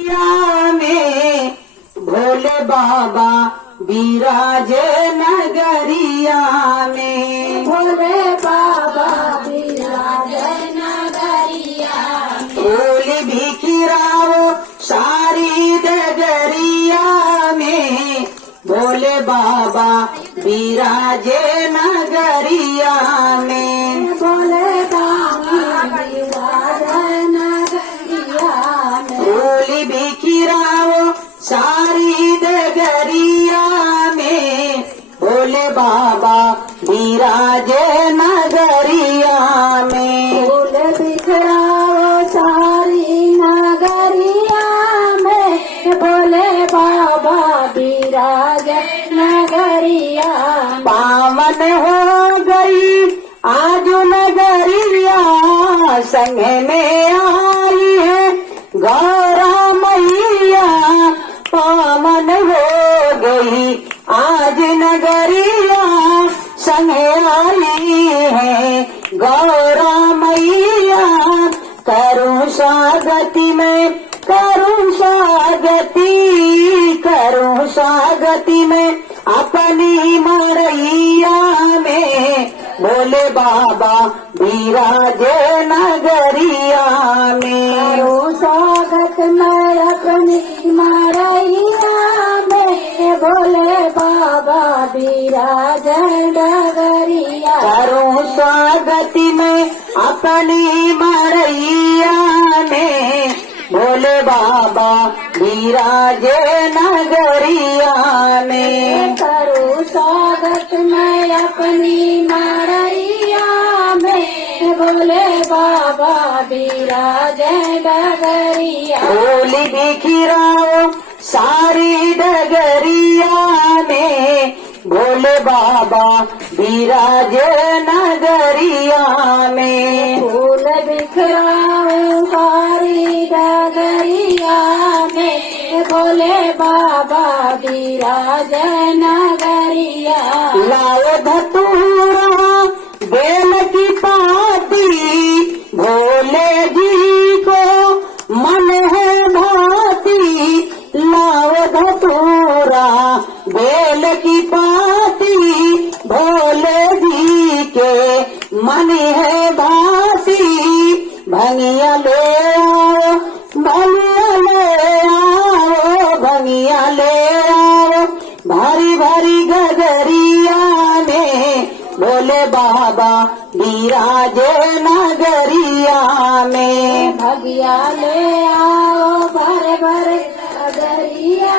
में भोले बाबा बिराजे नगरिया में। भोले बाबा बिराजे नगरिया में। फूल बिखराओ सारी डगरिया में। भोले बाबा बिराजे नगरिया में। भोले बाबा बिराजे नगरिया में। फूल बिखराओ सारी डगरिया में। भोले बाबा बिराजे नगरिया में। फूल बिखराओ सारी नगरिया में। भोले बाबा बिराजे नगरिया में। पावन हो गई आज नगरिया, संग में आई है गौरा मैया। पावन हो गई आज नगरिया, संग आई है गौरा मैया। करूं स्वागति में, करूं स्वागति, करूं स्वागति में अपनी मरैया में। भोले बाबा बिराजे नगरिया में। करूं स्वागत मैं अपनी मरैया में। भोले बाबा बिराजे नगरिया। करूं स्वागति में अपनी मरैया में। भोले बाबा बिराजे नगरिया में। करूं स्वागत मैं अपनी मरैया में। भोले बाबा बिराजे नगरिया। फूल बिखराओ सारी डगरिया में। भोले बाबा बिराजे नगरिया में। फूल बिखराओ सारी डगरिया में। भोले बाबा बिराजे नगरिया। लाओ धतूरा बेल की पाती, भोले जी को मन है भाती। लाओ धतूरा बेल की पाती, भोले जी के मन है भाती। भंगिया ले आओ, भंगिया ले आओ, भंगिया ले आओ भारी भारी गगरिया में। भोले बाबा बिराजे नगरिया में। भगिया ले आओ भर भर नगरिया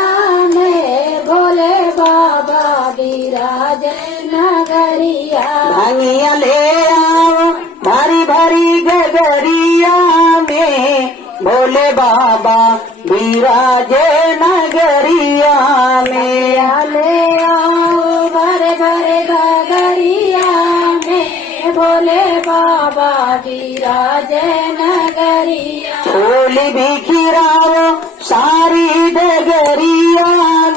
में। भोले बाबा बिराजे नगरिया। भंगिया ले आओ भारी भारी गगरिया में। भोले बाबा बिराजे नगरिया में। ले आओ भर भर नगरिया में। भोले बाबा बिराजे नगरिया। फूल बिखराओ सारी डगरिया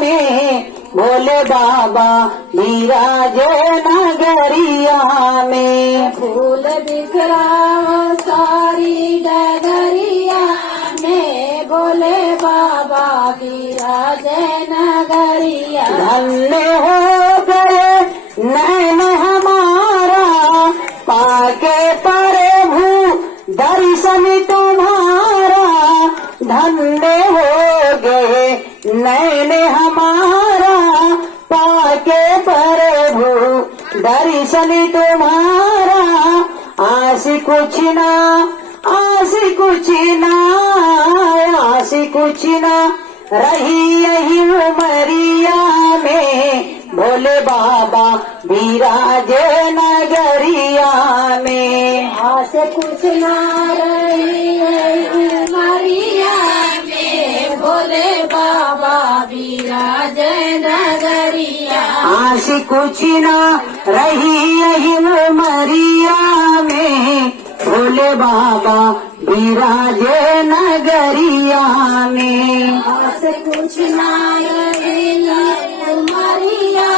में। भोले बाबा बिराजे नगरिया में। फूल बिखराओ सारी डगरिया में। भोले बाबा बिराजे नगरिया। धन्य हो गए नैन हमारा, पाके प्रभु दर्शन तुम्हारा। धन्य हो गए नैन हमारा, पाके प्रभु दर्शन तुम्हारा। आस कुछ ना, आस कुछ ना, आस कुछ ना रही यही उमरिया में। भोले बाबा बिराजे नगरिया में। आस कुछ ना रही उमरिया में। भोले बाबा बिराजे नगरिया। आस कुछ ना रही यही उमरिया में। भोले बाबा बिराजे नगरिया में। आस कुछ ना रही उमरिया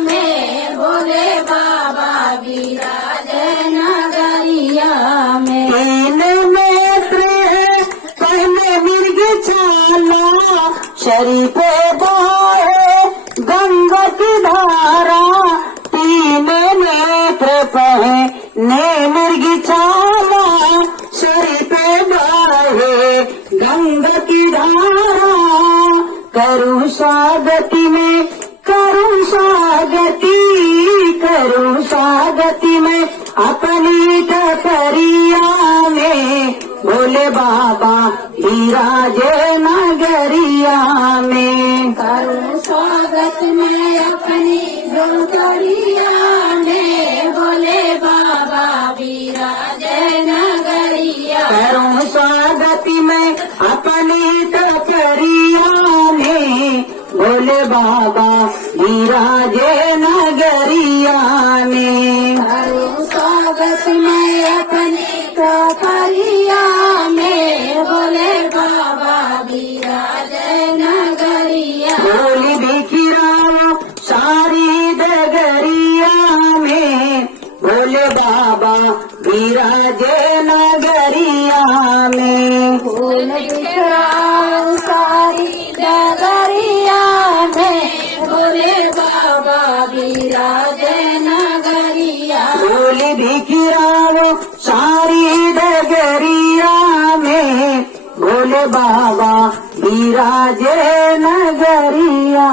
में। भोले बाबा बिराजे नगरिया में। तीन नेत्र पहले मिर्ग छाला, शरीर पे बहे गंगा की धारा, पीने नेत्र पहने मृग छाला। शरीर पे बहे गंगा की धारा, करूं स्वागति में करूं स्वागति, करूं स्वागति में अपनी टकरिया में। भोले बाबा विराजे नगरिया में, करूं स्वागत में अपनी डोकरिया में। भोले बाबा विराजे नगरिया, करूं स्वागति में अपनी टकरिया में। भोले बाबा विराजे नगरिया में, करूं स्वागत में अपनी डोकरिया में। भोले बाबा विराजे नगरिया, बोली बिखिराओ सारी डगरिया में। भोले बाबा विराजे नगरिया में, फूल बिखराओ सारी डगरिया में। भोले बाबा विराजे नगरिया, बोली बिखिराओ सारी डगरिया में। भोले बाबा विराजे नगरिया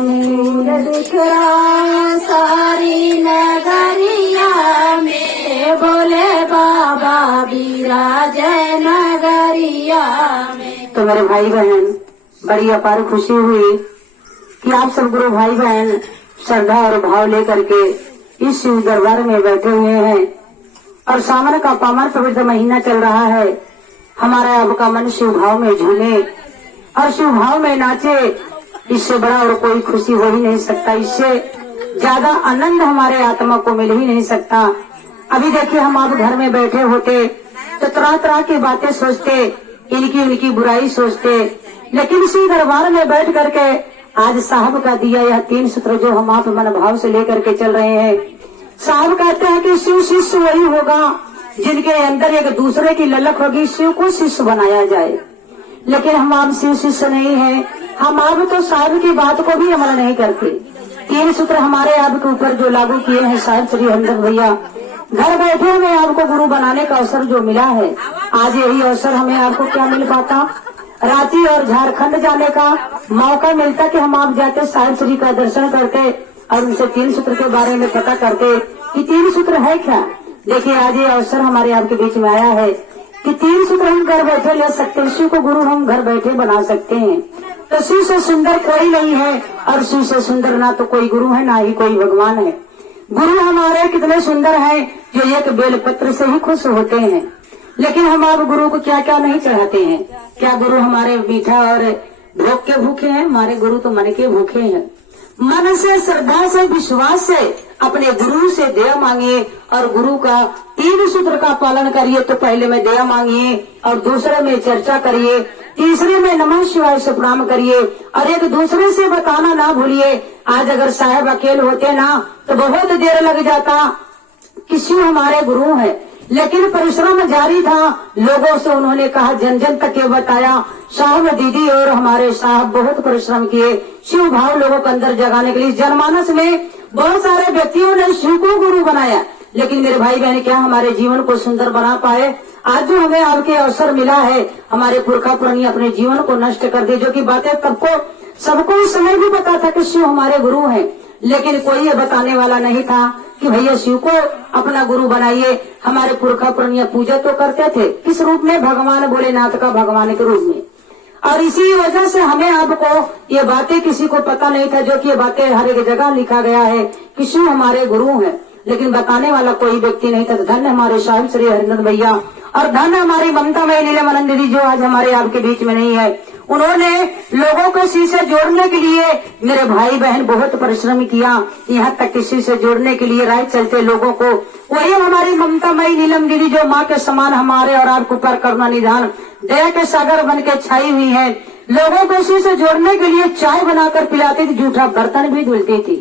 में, बिखराओ सारी नगरिया में। भोले बाबा विराजे नगरिया में। तो मेरे भाई बहन, बड़ी अपार खुशी हुई कि आप सब गुरु भाई बहन श्रद्धा और भाव लेकर के इस शिव दरबार में बैठे हुए हैं। और सावन का पावन पवित्र महीना चल रहा है। हमारा आपका मन शिव भाव में झूले और शिव भाव में नाचे, इससे बड़ा और कोई खुशी हो ही नहीं सकता। इससे ज्यादा आनंद हमारे आत्मा को मिल ही नहीं सकता। अभी देखिए, हम आप घर में बैठे होते तो तरह तरह की बातें सोचते, इनकी उनकी बुराई सोचते, लेकिन इसी दरबार में बैठ करके आज साहब का दिया यह 3 सूत्र जो हम आप मन भाव से लेकर के चल रहे हैं। साहब कहते हैं कि शिव शिष्य वही होगा जिनके अंदर एक दूसरे की ललक होगी, शिव को शिष्य बनाया जाए। लेकिन हम आप शिव शिष्य नहीं है। हम आप तो साहब की बात को भी अमल नहीं करते। 3 सूत्र हमारे आपके ऊपर जो लागू किए हैं साहब श्री हरिंदर भैया, घर बैठे हमें आपको गुरु बनाने का अवसर जो मिला है, आज यही अवसर हमें आपको क्या मिल पाता। रांची और झारखंड जाने का मौका मिलता कि हम आप जाते साहिब श्री का दर्शन करते और उनसे 3 सूत्र के बारे में पता करते कि 3 सूत्र है क्या। देखिए, आज ये अवसर हमारे आपके बीच में आया है कि 3 सूत्र हम घर बैठे ले सकते हैं। शिव को गुरु हम घर बैठे बना सकते हैं। तो शिव से सुंदर कोई नहीं है और शिव से सुंदर ना तो कोई गुरु है ना ही कोई भगवान है। गुरु हमारे कितने सुंदर हैं जो एक बेलपत्र से ही खुश होते हैं। लेकिन हम आप गुरु को क्या क्या नहीं चढ़ाते हैं। क्या गुरु हमारे मीठा और भोग के भूखे हैं? हमारे गुरु तो मन के भूखे हैं। मन से, श्रद्धा से, विश्वास से अपने गुरु से दया मांगिए और गुरु का 3 सूत्र का पालन करिए। तो पहले में दया मांगिए और दूसरे में चर्चा करिए, तीसरे में नमः शिवाय से प्रणाम करिए और एक दूसरे से बताना ना भूलिए। आज अगर साहब अकेले होते ना तो बहुत देर लग जाता कि शिव हमारे गुरु है, लेकिन परिश्रम जारी था। लोगों से उन्होंने कहा, जन जन तक ये बताया, साहब दीदी और हमारे साहब बहुत परिश्रम किए शिव भाव लोगों के अंदर जगाने के लिए। जनमानस में बहुत सारे व्यक्तियों ने शिव को गुरु बनाया, लेकिन मेरे भाई बहन क्या हमारे जीवन को सुंदर बना पाए? आज जो हमें आपके अवसर मिला है, हमारे पुरखा पुरानी अपने जीवन को नष्ट कर दी। जो कि बातें सबको उस समय भी पता था कि शिव हमारे गुरु हैं, लेकिन कोई ये बताने वाला नहीं था कि भैया शिव को अपना गुरु बनाइए। हमारे पुरखा पुरानिया पूजा तो करते थे, किस रूप में? भगवान भोलेनाथ का भगवान के रूप में। और इसी वजह से हमें आपको ये बातें किसी को पता नहीं था, जो कि ये बातें हर एक जगह लिखा गया है कि शिव हमारे गुरु हैं, लेकिन बताने वाला कोई व्यक्ति नहीं था। धन्य हमारे साहिब श्री हरिंदर भैया और धन्य हमारी ममता में नीलम दीदी जो आज हमारे आपके बीच में नहीं है। उन्होंने लोगों को शिव से जोड़ने के लिए, मेरे भाई बहन बहुत परिश्रम किया, यहाँ तक कि शिव से जोड़ने के लिए राह चलते लोगों को। वही हमारी ममता मई नीलम दीदी जो माँ के समान हमारे और आपके ऊपर करुणा निधान दया के सागर बन के छाई हुई है। लोगों को शिव से जोड़ने के लिए चाय बनाकर पिलाती थी, जूठा बर्तन भी धुलती थी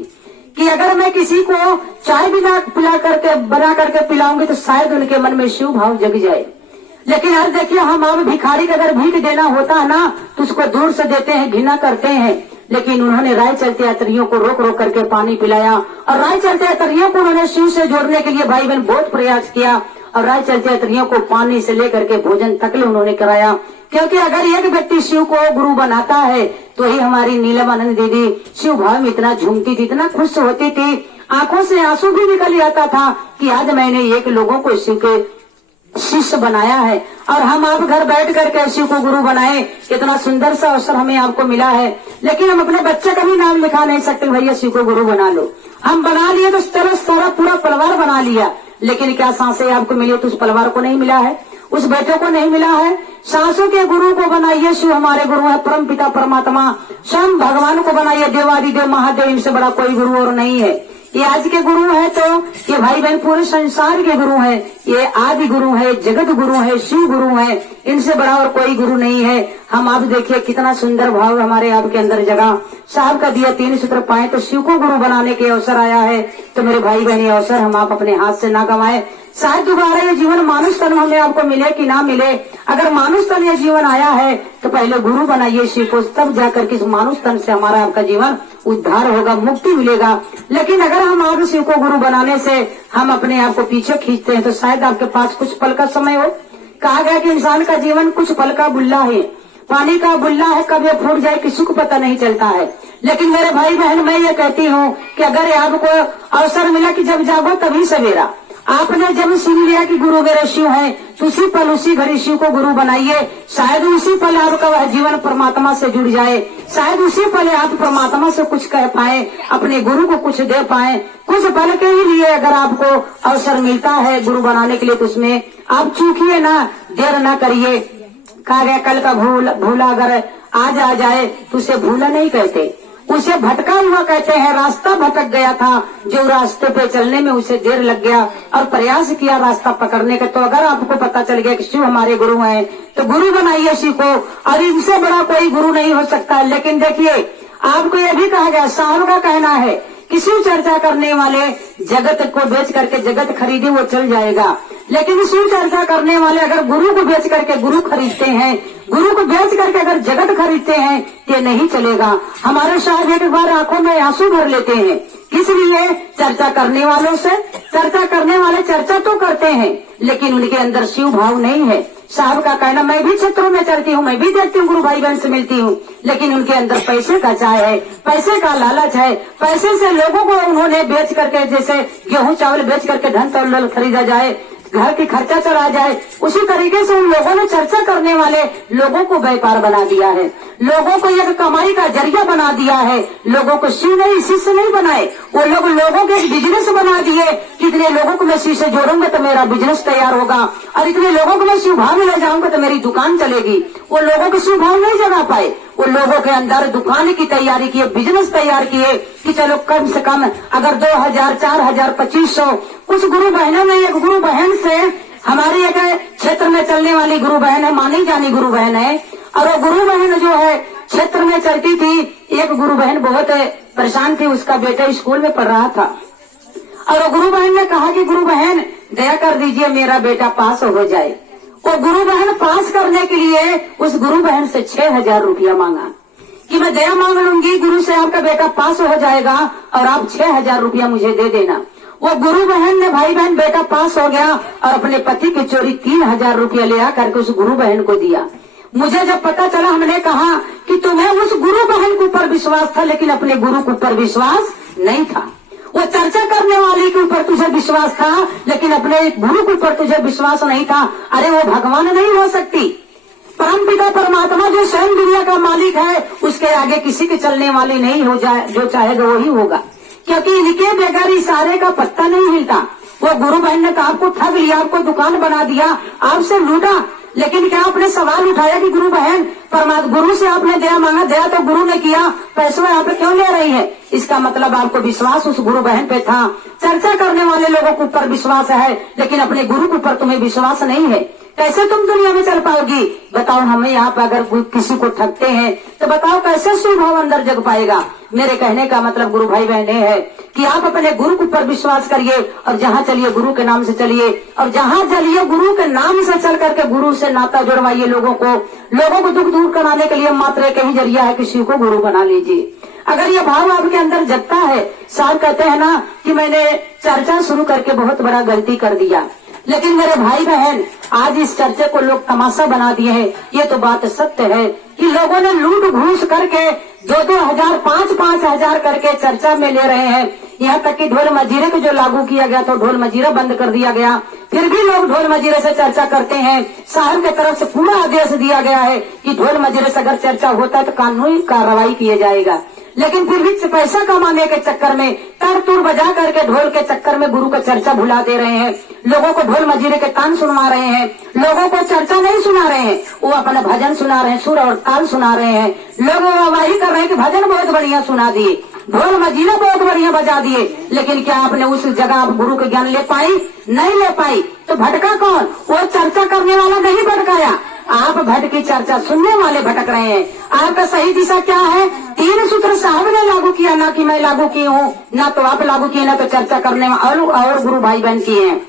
कि अगर मैं किसी को चाय बना करके पिलाऊंगी तो शायद उनके मन में शिव भाव जग जाए। लेकिन आज देखिए हम अब भिखारी का अगर भीख देना होता है ना तो उसको दूर से देते हैं, घृणा करते हैं। लेकिन उन्होंने राय चलते यात्रियों को रोक रोक करके पानी पिलाया और राय चलते यात्रियों को उन्होंने शिव से जोड़ने के लिए भाई बहन बहुत प्रयास किया और राय चलते यात्रियों को पानी से लेकर के भोजन तक उन्होंने कराया। क्योंकि अगर एक व्यक्ति शिव को गुरु बनाता है तो ही हमारी नीलम आनंद दीदी शिव भाव में इतना झूमती थी, इतना खुश होती थी, आंखों से आंसू भी निकल आता था कि आज मैंने एक लोगों को शिव के शिष्य बनाया है और हम आप घर बैठ करके शिव को गुरु बनाए। इतना सुंदर सा अवसर हमें आपको मिला है, लेकिन हम अपने बच्चे का भी नाम लिखा नहीं सकते भैया शिव को गुरु बना लो। हम बना लिए तो तरह सारा पूरा परिवार बना लिया, लेकिन क्या सांसें आपको मिली तो उस परिवार को नहीं मिला है, उस बेटे को नहीं मिला है। सांसों के गुरु को बनाइए, शिव हमारे गुरु है, परम पिता परमात्मा स्वयं भगवान को बनाइए, देवादिदेव महादेव, इनसे बड़ा कोई गुरु और नहीं है। ये आज के गुरु है तो ये भाई बहन पूरे संसार के गुरु हैं, ये आदि गुरु है, जगत गुरु है, शिव गुरु है, इनसे बड़ा और कोई गुरु नहीं है। हम आप देखिए कितना सुंदर भाव हमारे आपके अंदर जगह साहब का दिया 3 सूत्र पाए तो शिव को गुरु बनाने के अवसर आया है। तो मेरे भाई बहन ये अवसर हम आप अपने हाथ से ना गंवाए। शायद दोबारा ये जीवन मानुष तन हमें आपको मिले कि ना मिले, अगर मानुष तन ये जीवन आया है तो पहले गुरु बनाइए शिव को, तब जाकर के इस मानुष तन से हमारा आपका जीवन उद्धार होगा, मुक्ति मिलेगा। लेकिन अगर हम आप शिव को गुरु बनाने से हम अपने आप को पीछे खींचते हैं तो शायद आपके पास कुछ पल का समय हो। कहा गया कि इंसान का जीवन कुछ पल का बुल्ला है, पानी का बुल्ला है, कब ये फूट जाए किसी को पता नहीं चलता है। लेकिन मेरे भाई बहन मैं ये कहती हूँ कि अगर आपको अवसर मिला कि जब जागो तभी सवेरा, आपने जब सुन लिया कि गुरु मेरे शिव है तो उसी पल उसी घड़ी शिव को गुरु बनाइए। शायद उसी पल आपका वह जीवन परमात्मा से जुड़ जाए, शायद उसी पल आप परमात्मा से कुछ कह पाए, अपने गुरु को कुछ दे पाए। कुछ पल के ही लिए अगर आपको अवसर मिलता है गुरु बनाने के लिए तो उसमें आप चूकिए ना, देर ना करिए। कहा गया कल का भूला अगर आज आ जाए तो उसे भूला नहीं कहते, उसे भटका हुआ कहते हैं। रास्ता भटक गया था, जो रास्ते पे चलने में उसे देर लग गया और प्रयास किया रास्ता पकड़ने का। तो अगर आपको पता चल गया कि शिव हमारे गुरु हैं तो गुरु बनाइए शिव को, और इनसे बड़ा कोई गुरु नहीं हो सकता। लेकिन देखिए आपको यह भी कहा गया, साहब का कहना है कि शिव चर्चा करने वाले जगत को बेच करके जगत खरीदे वो चल जाएगा, लेकिन शिव चर्चा करने वाले अगर गुरु को बेच करके गुरु खरीदते हैं, गुरु को बेच करके अगर जगत खरीदते हैं ये नहीं चलेगा। हमारे शायद एक बार आंखों में आंसू भर लेते हैं, इसलिए चर्चा करने वालों से, चर्चा करने वाले चर्चा तो करते हैं लेकिन उनके अंदर शिव भाव नहीं है। साहब का कहना, मैं भी क्षेत्रों में चलती हूँ, मैं भी देखती हूँ गुरु भाई बहन से मिलती हूँ, लेकिन उनके अंदर पैसे का चाह है, पैसे का लालच है, पैसे से लोगों को उन्होंने बेच करके, जैसे गेहूं चावल बेच करके धन दौलत खरीदा जाए, घर की खर्चा चला जाए, उसी तरीके से उन लोगों ने चर्चा करने वाले लोगों को व्यापार बना दिया है, लोगों को एक कमाई का जरिया बना दिया है। लोगों को शिव नहीं शिष्य नहीं बनाए, वो लोगों के बिजनेस बना दिए। कितने लोगों को मैं शिव से जोड़ूंगा तो मेरा बिजनेस तैयार होगा, और इतने लोगों को मैं शिव भाव में ले जाऊंगा तो मेरी दुकान चलेगी। वो लोगों को शिव भाव नहीं जगा पाए, वो लोगों के अंदर दुकान की तैयारी किए, बिजनेस तैयार किए कि चलो कम से कम अगर 2000, 4000, 2500। कुछ गुरु बहनों में एक गुरु बहन से, हमारी एक क्षेत्र में चलने वाली गुरु बहन है, मानी जानी गुरु बहन है, और वो गुरु बहन जो है क्षेत्र में चलती थी। एक गुरु बहन बहुत परेशान थी, उसका बेटा स्कूल में पढ़ रहा था और वो गुरु बहन ने कहा कि गुरु बहन दया कर दीजिए मेरा बेटा पास हो जाए। वो गुरु बहन पास करने के लिए उस गुरु बहन से 6000 रुपया मांगा कि मैं दया मांग लूंगी, गुरु से आपका बेटा पास हो जाएगा और आप 6000 रुपया मुझे दे देना। वो गुरु बहन ने, भाई बहन बेटा पास हो गया और अपने पति की चोरी 3000 रुपया ले आकर के उस गुरु बहन को दिया। मुझे जब पता चला हमने कहा कि तुम्हें उस गुरु बहन के ऊपर विश्वास था लेकिन अपने गुरु के ऊपर विश्वास नहीं था। वो चर्चा करने वाले के ऊपर तुझे विश्वास था लेकिन अपने गुरु के ऊपर तुझे विश्वास नहीं था। अरे वो भगवान नहीं हो सकती, परम पिता परमात्मा जो स्वयं दुनिया का मालिक है उसके आगे किसी के चलने वाली नहीं हो जाए, जो चाहेगा वही होगा, क्योंकि इनके बगैर इशारे का पत्ता नहीं हिलता। वो गुरु बहन ने तो आपको ठग लिया, आपको दुकान बना दिया, आपसे लूटा, लेकिन क्या आपने सवाल उठाया कि गुरु बहन गुरु से आपने दया मांगा, दया तो गुरु ने किया, पैसे आप क्यों ले रही है? इसका मतलब आपको विश्वास उस गुरु बहन पे था। चर्चा करने वाले लोगों के ऊपर विश्वास है लेकिन अपने गुरु के ऊपर तुम्हें विश्वास नहीं है, कैसे तुम दुनिया में चल पाओगी? बताओ, हमें यहाँ पर अगर किसी को ठगते हैं तो बताओ कैसे शिव भाव अंदर जग पाएगा? मेरे कहने का मतलब गुरु भाई बहने है कि आप अपने गुरु के ऊपर विश्वास करिए और जहाँ चलिए गुरु के नाम से चलिए और जहाँ चलिए गुरु के नाम से चल करके गुरु से नाता जुड़वाइए। लोगों को दुख दूर कराने के लिए मात्र एक ही जरिया है, किसी को गुरु बना लीजिए। अगर ये भाव आपके अंदर जगता है, साहब कहते हैं ना कि मैंने चर्चा शुरू करके बहुत बड़ा गलती कर दिया, लेकिन मेरे भाई बहन आज इस चर्चे को लोग तमाशा बना दिए हैं। ये तो बात सत्य है कि लोगों ने लूट घूस करके 2-2 हजार 5-5 हजार करके चर्चा में ले रहे हैं। यहाँ तक कि ढोल मजीरे को जो लागू किया गया तो ढोल मजीरा बंद कर दिया गया, फिर भी लोग ढोल मजीरे से चर्चा करते हैं। साहब की तरफ से पूरा आदेश दिया गया है कि ढोल मजीरे से अगर चर्चा होता है तो कानूनी कार्रवाई किया जाएगा, लेकिन फिर भी पैसा कमाने के चक्कर में तर तुर बजा करके ढोल के चक्कर में गुरु का चर्चा भुला दे रहे हैं। लोगों को ढोल मजीरे के तान सुनवा रहे हैं, लोगों को चर्चा नहीं सुना रहे हैं, वो अपना भजन सुना रहे हैं, सुर और ताल सुना रहे हैं। लोग वाहवाही कर रहे हैं कि भजन बहुत बढ़िया सुना दिए, ढोल मजीरा बहुत बढ़िया बजा दिए, लेकिन क्या आपने उस जगह आप गुरु के ज्ञान ले पाई? नहीं ले पाई। तो भटका कौन? वो चर्चा करने वाला नहीं भटकाया, आप भटकी चर्चा सुनने वाले भटक रहे हैं। आपका सही दिशा क्या है? 3 सूत्र साहब ने लागू किया, ना कि मैं लागू की हूँ, ना तो आप लागू किए, ना तो चर्चा करने और गुरु भाई बहन किए हैं।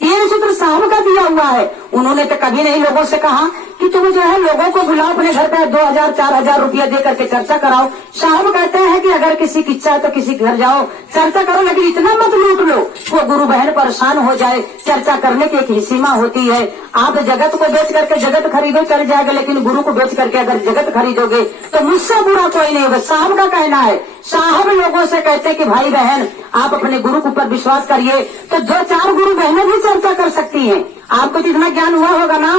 3 सूत्र साहब का दिया हुआ है। उन्होंने तो कभी नहीं लोगों से कहा कि तुम जो है लोगों को बुलाओ अपने घर पे 2,000-4,000 रुपया दे करके चर्चा कराओ। साहब कहते हैं कि अगर किसी की इच्छा है तो किसी के घर जाओ चर्चा करो, लेकिन इतना मत लूट लो वो गुरु बहन परेशान हो जाए। चर्चा करने की एक सीमा होती है। आप जगत को बेच करके जगत खरीदो चल जाएगा, लेकिन गुरु को बेच करके अगर जगत खरीदोगे तो मुझसे बुरा कोई नहीं होगा। साहब का कहना है। साहब लोगों से कहते हैं कि भाई बहन आप अपने गुरु के ऊपर विश्वास करिए तो 2-4 गुरु बहनें भी चर्चा कर सकती हैं। आपको जितना ज्ञान हुआ होगा ना,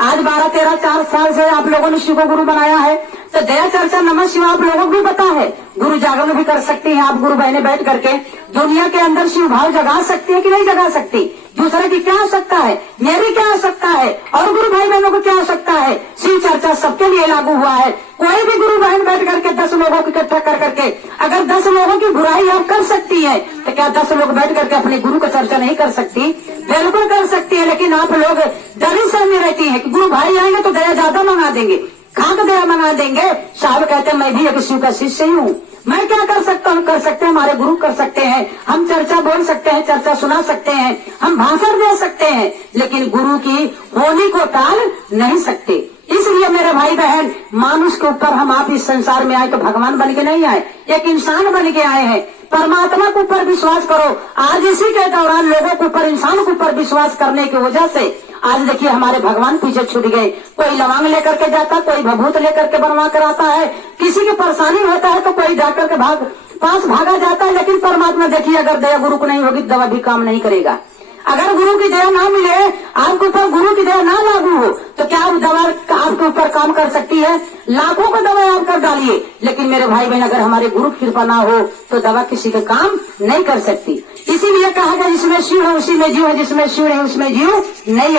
आज 12-13-4 साल से आप लोगों ने शिव को गुरु बनाया है, तो दया चर्चा नमः शिव आप लोगों को भी पता है। गुरु जागरण भी कर सकती हैं आप गुरु बहने बैठ करके। दुनिया के अंदर शिव भाव जगा सकती है कि नहीं जगा सकती? दूसरे की क्या आवश्यकता है? मेरी क्या आवश्यकता है? और गुरु भाई बहनों को क्या आवश्यकता है? शिव चर्चा सबके लिए लागू हुआ है। कोई भी गुरु बहन बैठ करके 10 लोगों को इकट्ठा कर करके अगर 10 लोगों की बुराई आप कर सकती है तो क्या 10 लोग बैठ करके अपने गुरु का चर्चा नहीं कर सकती? बिल्कुल कर सकती है, लेकिन आप लोग डरी सहमी रहती है कि गुरु भाई आएंगे तो दया ज्यादा मंगा देंगे, कहाँ तो दया मंगा देंगे। साहब कहते हैं मैं भी एक शिव का शिष्य ही हूँ, मैं क्या कर सकता हूँ? कर सकते हैं, हमारे गुरु कर सकते हैं, हम चर्चा बोल सकते हैं, चर्चा सुना सकते हैं, हम भाषण दे सकते हैं, लेकिन गुरु की होली को टाल नहीं सकते। इसलिए मेरे भाई बहन मानुष के ऊपर हम आप इस संसार में आए तो भगवान बन के नहीं आए, एक इंसान बन के आए हैं। परमात्मा के ऊपर विश्वास करो। आज इसी के दौरान लोगों के ऊपर, इंसान के ऊपर विश्वास करने की वजह से आज देखिए हमारे भगवान पीछे छूट गए। कोई लवांग लेकर के जाता, कोई भभूत लेकर के बनवा कर आता है, किसी की परेशानी होता है तो कोई जाकर के पास भागा जाता है। लेकिन परमात्मा देखिए अगर दया गुरु को नहीं होगी दवा भी काम नहीं करेगा। अगर गुरु की दया ना मिले, आपके ऊपर गुरु की दया ना लागू हो तो क्या दवा आपके ऊपर काम कर सकती है? लाखों को दवा आप कर डालिए, लेकिन मेरे भाई बहन अगर हमारे गुरु की कृपा ना हो तो दवा किसी का काम नहीं कर सकती। इसीलिए कहा गया जिसमें शिव है उसी में जीव है, जिसमें शिव है उसमें जीव नहीं है।